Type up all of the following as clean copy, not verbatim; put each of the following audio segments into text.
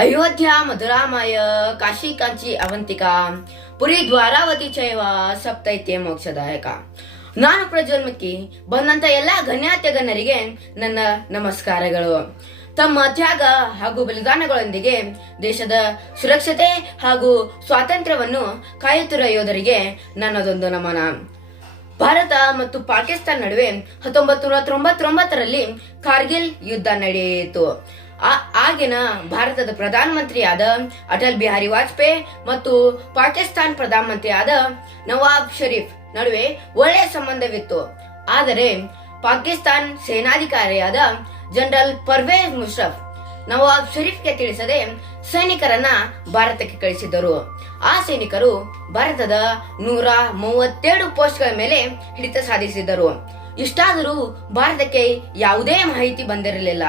ಅಯೋಧ್ಯ ಮಧುರಾಮಾಯ ಕಾಶಿ ಕಾಂಚಿ ಅವಂತಿಕಾ ಪುರಿ ದ್ವಾರಾವತಿ ಚೈವ ಸಪ್ತೈತ್ಯ ಮೋಕ್ಷದಾಯಕ. ನಾನು ಪ್ರಜ್ವಲ್ಮಕ್ಕಿ. ಬಂದಂತ ಎಲ್ಲಾ ಗಣ್ಯಾತ್ಯ ಗಣ್ಯರಿಗೆ ನನ್ನ ನಮಸ್ಕಾರಗಳು. ತಮ್ಮ ತ್ಯಾಗ ಹಾಗೂ ಬಲಿದಾನಗಳೊಂದಿಗೆ ದೇಶದ ಸುರಕ್ಷತೆ ಹಾಗೂ ಸ್ವಾತಂತ್ರ್ಯವನ್ನು ಕಾಯುತ್ತಿರುವ ಯೋಧರಿಗೆ ನನ್ನದೊಂದು ನಮನ. ಭಾರತ ಮತ್ತು ಪಾಕಿಸ್ತಾನ ನಡುವೆ 1999ರಲ್ಲಿ ಕಾರ್ಗಿಲ್ ಯುದ್ಧ ನಡೆಯಿತು. ಆಗಿನ ಭಾರತದ ಪ್ರಧಾನಮಂತ್ರಿಯಾದ ಅಟಲ್ ಬಿಹಾರಿ ವಾಜಪೇಯಿ ಮತ್ತು ಪಾಕಿಸ್ತಾನ ಪ್ರಧಾನಮಂತ್ರಿಯಾದ ನವಾಬ್ ಶರೀಫ್ ನಡುವೆ ಒಳ್ಳೆಯ ಸಂಬಂಧವಿತ್ತು. ಆದರೆ ಪಾಕಿಸ್ತಾನ್ ಸೇನಾಧಿಕಾರಿಯಾದ ಜನರಲ್ ಪರ್ವೇಜ್ ಮುಷರಫ್ ನವಾಬ್ ಶರೀಫ್ಗೆ ತಿಳಿಸದೆ ಸೈನಿಕರನ್ನ ಭಾರತಕ್ಕೆ ಕಳಿಸಿದ್ದರು. ಆ ಸೈನಿಕರು ಭಾರತದ 132 ಪೋಸ್ಟ್ಗಳ ಮೇಲೆ ಹಿಡಿತ ಸಾಧಿಸಿದ್ದರು. ಇಷ್ಟಾದರೂ ಭಾರತಕ್ಕೆ ಯಾವುದೇ ಮಾಹಿತಿ ಬಂದಿರಲಿಲ್ಲ.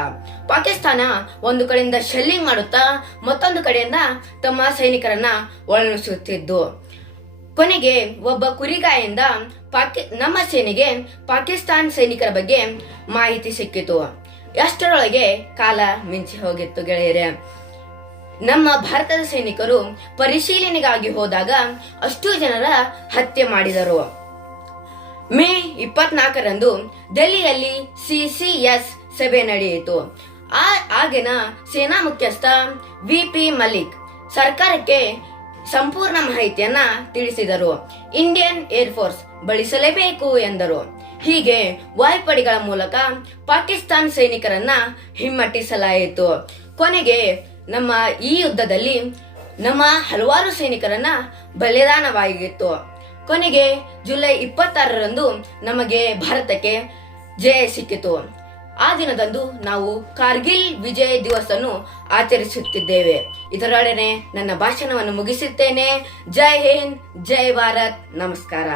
ಪಾಕಿಸ್ತಾನ ಒಂದು ಕಡೆಯಿಂದ ಶೆಲ್ಲಿಂಗ್ ಮಾಡುತ್ತಾ ಮತ್ತೊಂದು ಕಡೆಯಿಂದ ತಮ್ಮ ಸೈನಿಕರನ್ನ ಒಳನುಸುತ್ತಿದ್ದು. ಕೊನೆಗೆ ಒಬ್ಬ ಕುರಿಗಾಯಿಂದ ನಮ್ಮ ಸೇನೆಗೆ ಪಾಕಿಸ್ತಾನ ಸೈನಿಕರ ಬಗ್ಗೆ ಮಾಹಿತಿ ಸಿಕ್ಕಿತು. ಎಷ್ಟರೊಳಗೆ ಕಾಲ ಮಿಂಚಿ ಹೋಗಿತ್ತು ಗೆಳೆಯರೇ. ನಮ್ಮ ಭಾರತದ ಸೈನಿಕರು ಪರಿಶೀಲನೆಗಾಗಿ ಹೋದಾಗ ಅಷ್ಟು ಜನರ ಹತ್ಯೆ ಮಾಡಿದರು. ಮೇ 24ರಂದು ಡೆಲ್ಲಿಯಲ್ಲಿ ಸಿಸಿಎಸ್ ಸಭೆ ನಡೆಯಿತು. ಆಗಿನ ಸೇನಾ ಮುಖ್ಯಸ್ಥ ವಿಪಿ ಮಲಿಕ್ ಸರ್ಕಾರಕ್ಕೆ ಸಂಪೂರ್ಣ ಮಾಹಿತಿಯನ್ನ ತಿಳಿಸಿದರು. ಇಂಡಿಯನ್ ಏರ್ಫೋರ್ಸ್ ಬಳಸಲೇಬೇಕು ಎಂದರು. ಹೀಗೆ ವಾಯುಪಡೆಗಳ ಮೂಲಕ ಪಾಕಿಸ್ತಾನ ಸೈನಿಕರನ್ನ ಹಿಮ್ಮೆಟ್ಟಿಸಲಾಯಿತು. ಕೊನೆಗೆ ನಮ್ಮ ಈ ಯುದ್ಧದಲ್ಲಿ ನಮ್ಮ ಹಲವಾರು ಸೈನಿಕರನ್ನ ಬಲಿದಾನವಾಗಿತ್ತು. ಕೊನೆಗೆ ಜುಲೈ 26ರಂದು ನಮಗೆ ಭಾರತಕ್ಕೆ ಜಯ ಸಿಕ್ಕಿತು. ಆ ದಿನದಂದು ನಾವು ಕಾರ್ಗಿಲ್ ವಿಜಯ ದಿವಸವನ್ನು ಆಚರಿಸುತ್ತಿದ್ದೇವೆ. ಇದರೊಡನೆ ನನ್ನ ಭಾಷಣವನ್ನು ಮುಗಿಸುತ್ತೇನೆ. ಜೈ ಹಿಂದ್, ಜೈ ಭಾರತ್, ನಮಸ್ಕಾರ.